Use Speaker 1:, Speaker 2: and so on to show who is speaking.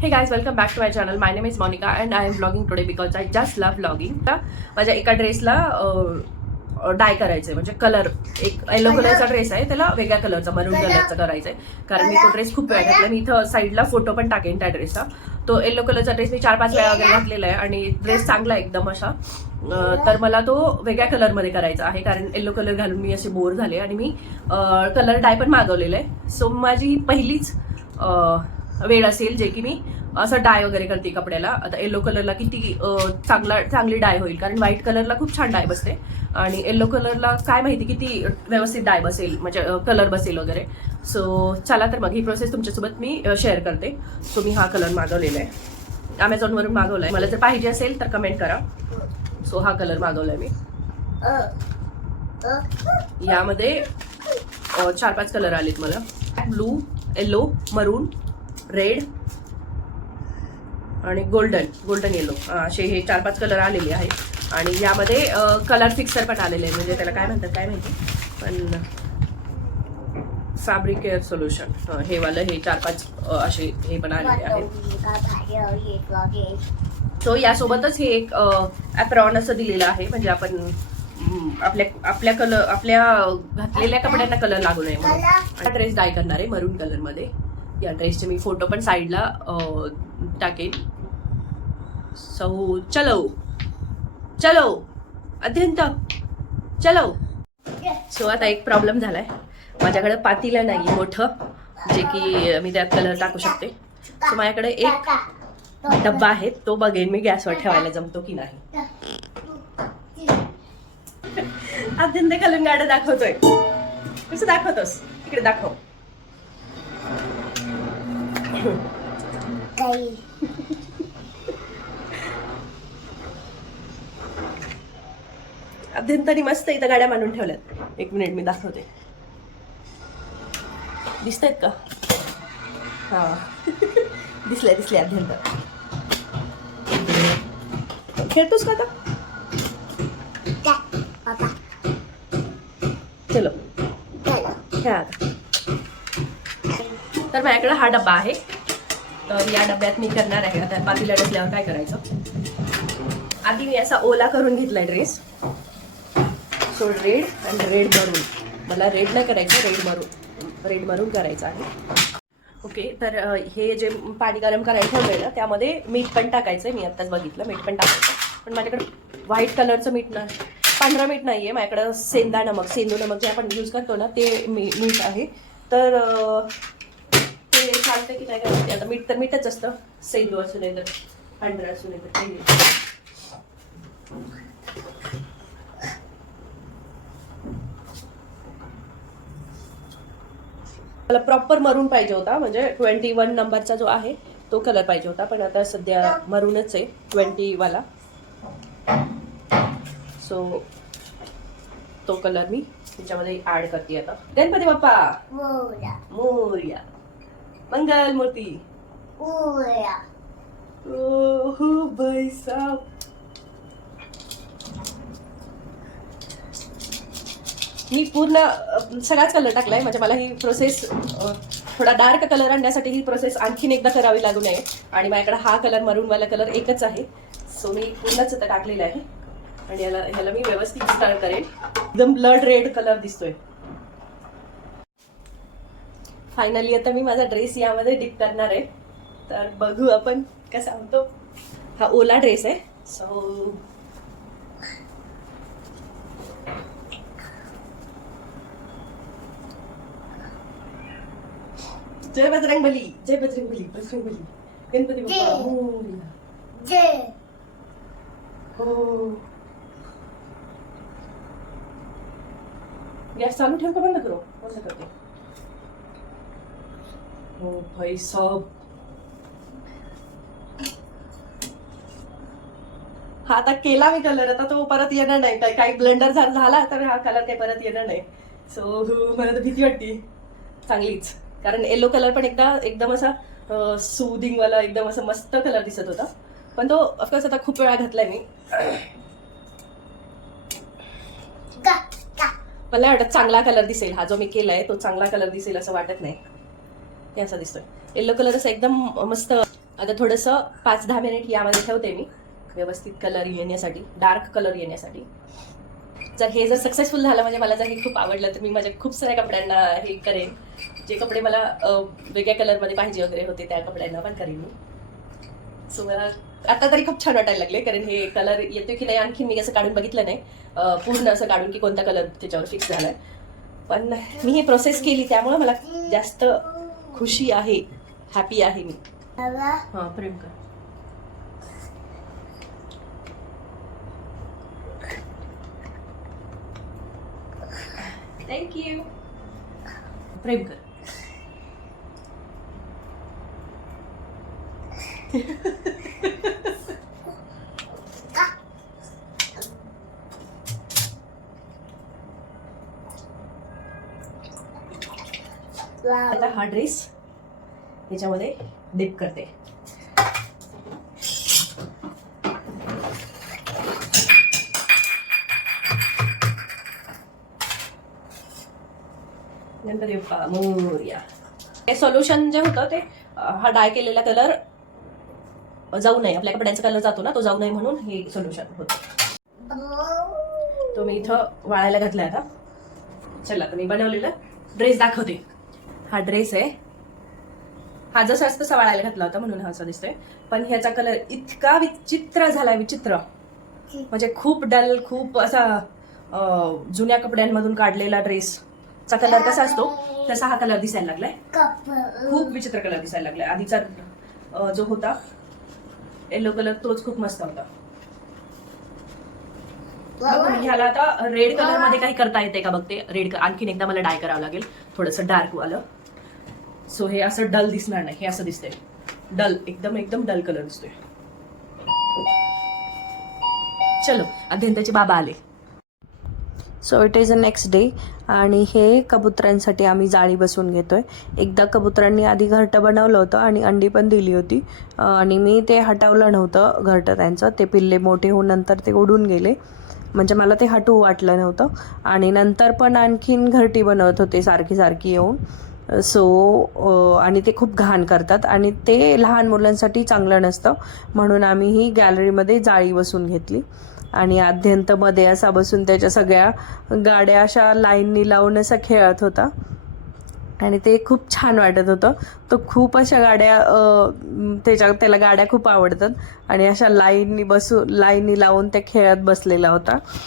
Speaker 1: Hey guys, welcome back to my channel. My name is Monica and I am vlogging today because I just love vlogging. माझ्या एका ड्रेसला डाय करायचंय. म्हणजे colour एक yellow कलरचा dress आहे त्याला वेगळ्या कलरचा मरून कलरचा करायचा आहे कारण मी तो ड्रेस खूप वेळा घातला मी इथं साईडला फोटो पण टाकेन त्या ड्रेसचा तो येलो कलरचा ड्रेस मी चार पाच वेळा वगैरे घातलेला आहे आणि ड्रेस चांगला आहे एकदम असा. तर मला तो वेगळ्या कलरमध्ये करायचा आहे. कारण येलो कलर घालून मी असे बोर झाले आणि मी कलर डाय पण मागवलेला आहे. सो माझी ही पहिलीच वेळ असेल जे की मी असं डाय वगैरे करते कपड्याला. आता येलो कलरला किती चांगला चांगली डाय होईल. कारण व्हाईट कलरला खूप छान डाय बसते. आणि येलो कलरला काय माहिती किती व्यवस्थित डाय बसेल म्हणजे कलर बसेल वगैरे. सो चला तर मग ही प्रोसेस तुमच्यासोबत मी शेअर करते. सो मी हा कलर मागवलेला आहे. अमेझॉनवरून मागवला आहे मला जर पाहिजे असेल तर कमेंट करा. सो हा कलर मागवला आहे मी. यामध्ये चार पाच कलर आलेत मला. ब्लू येलो मरून रेड आणि गोल्डन गोल्डन येलो. असे हे चार पाच कलर आलेले आहेत. आणि यामध्ये कलर फिक्सर पण आलेले आहे म्हणजे त्याला काय म्हणतात काय माहिती? पण फॅब्रिक केअर सोल्युशन हे वालं हे चार पाच असे हे पण आलेले आहेत. सो यासोबतच हे एक ॲप्रॉन असं दिलेलं आहे. म्हणजे आपण आपल्या आपल्या कलर आपल्या घातलेल्या कपड्यांना कलर लागू नये म्हणून. ड्रेस डाय करणार आहे मरून कलरमध्ये या ड्रेसचे मी फोटो पण साईडला टाकेन. सो चलो. चलो. अत्यंत. चलो. सो आता एक प्रॉब्लेम झालाय. माझ्याकडे पातीला नाही मोठं जे की मी त्यात कलर टाकू शकते. सो माझ्याकडे एक डब्बा आहे. तो बघेन मी गॅसवर ठेवायला जमतो की नाही. अत्यंत घालून गाडं दाखवतोय. कसं दाखवतोस? इकडे दाखव. अभ्यंतरी मस्त इथं गाड्या मांडून ठेवल्यात. एक मिनिट मी दाखवते. दिसत आहेत का? हा. दिसल्या दिसल्या अभ्यंतर. खेळतोस का आता? चलो. खेळा आता. तर माझ्याकडे हा डब्बा आहे. तर या डब्यात मी करणार आहे. आता पातीला डसल्यावर काय करायचं? आधी मी असा ओला करून घेतलाय ड्रेस सो रेड आणि रेड मरून मला रेड नाही करायचं रेड मरून रेड मरून करायचं आहे. ओके तर हे जे पाणी गरम करायला ठेवलंय ना त्यामध्ये मीठ पण टाकायचं मी आत्ताच बघितलं मीठ पण टाकायचं पण माझ्याकडे व्हाईट कलरचं मीठ नाही. पांढरं मीठ नाही आहे माझ्याकडं सेंदा नमक सेंदू नमक जे आपण यूज करतो ना ते मी मीठ आहे. तर ते चालतं की नाही काय. आता मीठ तर मीठच असतं. सेंदू असू नये तर पांढरं असू नये तर काही. मला प्रॉपर मरून पाहिजे होता म्हणजे ट्वेंटी वन नंबरचा जो आहे तो कलर पाहिजे होता. पण आता सध्या मरूनच आहे ट्वेंटी वाला सो तो कलर मी त्याच्यामध्ये ऍड करते आता. गणपती बाप्पा! मोर्या. मंगल मूर्ती. ओ हो भाई साहब मी पूर्ण सगळाच कलर टाकलाय. म्हणजे मला ही प्रोसेस थोडा डार्क कलर आणण्यासाठी ही प्रोसेस आणखीन एकदा करावी लागू नये. आणि माझ्याकडे हा कलर मरूनवाला कलर एकच आहे. सो मी पूर्णच आता टाकलेला आहे. आणि याला ह्याला मी व्यवस्थित स्टार्ट करेन. एकदम ब्लड रेड कलर दिसतोय. फायनली आता मी माझा ड्रेस यामध्ये डिप करणार आहे. तर बघू आपण कसा होतो हा ओला ड्रेस आहे. सो जय बजरंग बली जय बजरंग बली बजरंग बली. गणपती बाप्पा.
Speaker 2: जय.
Speaker 1: मोरया. हो. गॅस चालू ठेव का बंद करू. बंद करते. हो भाई साहब. हा आता केला मी कलर आता तो परत येणार नाही. काय काही ब्लेंडर झाला तर हा कलर काही परत येणार नाही. सो मला तर भीती वाटते. चांगलीच. कारण येलो कलर पण एकदा एकदम असा सुदिंग वाला एकदम असा मस्त कलर दिसत होता. पण तो ऑफकोर्स आता खूप वेळा घातलाय मी. मला वाटत चांगला कलर दिसेल. हा जो मी केलाय तो चांगला कलर दिसेल असं वाटत नाही. हे असा दिसतोय. येलो कलर असा एकदम मस्त आता थोडंसं पाच दहा मिनिट यामध्ये ठेवते मी. व्यवस्थित कलर येण्यासाठी डार्क कलर येण्यासाठी. जर हे जर सक्सेसफुल झालं म्हणजे मला जर हे खूप आवडलं तर मी माझ्या खूप साऱ्या कपड्यांना हे करेन. जे कपडे मला वेगळ्या कलरमध्ये पाहिजे वगैरे होते त्या कपड्यांना पण करेन मी. सो मला आता तरी खूप छान वाटायला लागले कारण हे कलर येतो की नाही आणखी मी असं काढून बघितलं नाही. पूर्ण असं काढून की कोणता कलर त्याच्यावर फिक्स झालाय. पण मी ही प्रोसेस केली त्यामुळं मला जास्त खुशी आहे हॅपी आहे मी. हा प्रेम कर. थँक्यू प्रेम कर. आता हा ड्रेस याच्यामध्ये डिप करते. गणपती बाप्पा मोर्या. हे सोल्युशन जे होतं ते हा डाय केलेला कलर जाऊ नये. आपल्या कपड्यांचा कलर जातो ना तो जाऊ नये म्हणून हे सोल्युशन होतं. तो मी इथं वाळायला घातलाय आता. चला तर मी बनवलेला ड्रेस दाखवते. हा ड्रेस आहे. हा जसा असं तसा वाळायला घातला होता म्हणून हा असा दिसतोय. पण ह्याचा कलर इतका विचित्र झालाय विचित्र. म्हणजे खूप डल खूप असा जुन्या कपड्यांमधून काढलेला ड्रेस चा कलर कसा असतो तसा हा कलर दिसायला लागलाय. खूप विचित्र कलर दिसायला लागलाय. आधीचा जो होता येलो कलर तोच खूप मस्त होता. ह्याला आता रेड कलरमध्ये काही करता येते का बघते? रेड आणखीन एकदा मला डाय करावं लागेल. थोडंसं डार्क वालं. सो हे असं डल दिसणार नाही. हे असं दिसतंय. डल एकदम एकदम डल कलर दिसतोय. चलो अध्यंताचे बाबा आले.
Speaker 2: So it is a next day आणि हे कबुतरांसाठी आम्ही जाळी बसवून घेतोय. एकदा कबुतरांनी आधी घरटं बनवलं होतं आणि अंडी पण दिली होती. आणि मी ते हटवलं नव्हतं घरटं त्यांचं. ते पिल्ले मोठे होऊन नंतर ते उडून गेले. म्हणजे मला ते हटवू वाटलं नव्हतं. आणि नंतर पण आणखीन घरटी बनवत होते सारखी सारखी येऊन. सो आणि ते खूप घाण करतात. आणि ते लहान मुलांसाठी चांगलं नसतं. म्हणून आम्ही ही गॅलरीमध्ये जाळी बसून घेतली. आणि आद्यंतमध्ये असा बसून त्याच्या सगळ्या गाड्या अशा लाईननी लावून असा खेळत होता. आणि ते खूप छान वाटत होतं. तो खूप अशा गाड्या त्याच्या त्याला गाड्या खूप आवडतात. आणि अशा लाईननी बसू लाईननी लावून त्या खेळत बसलेला होता.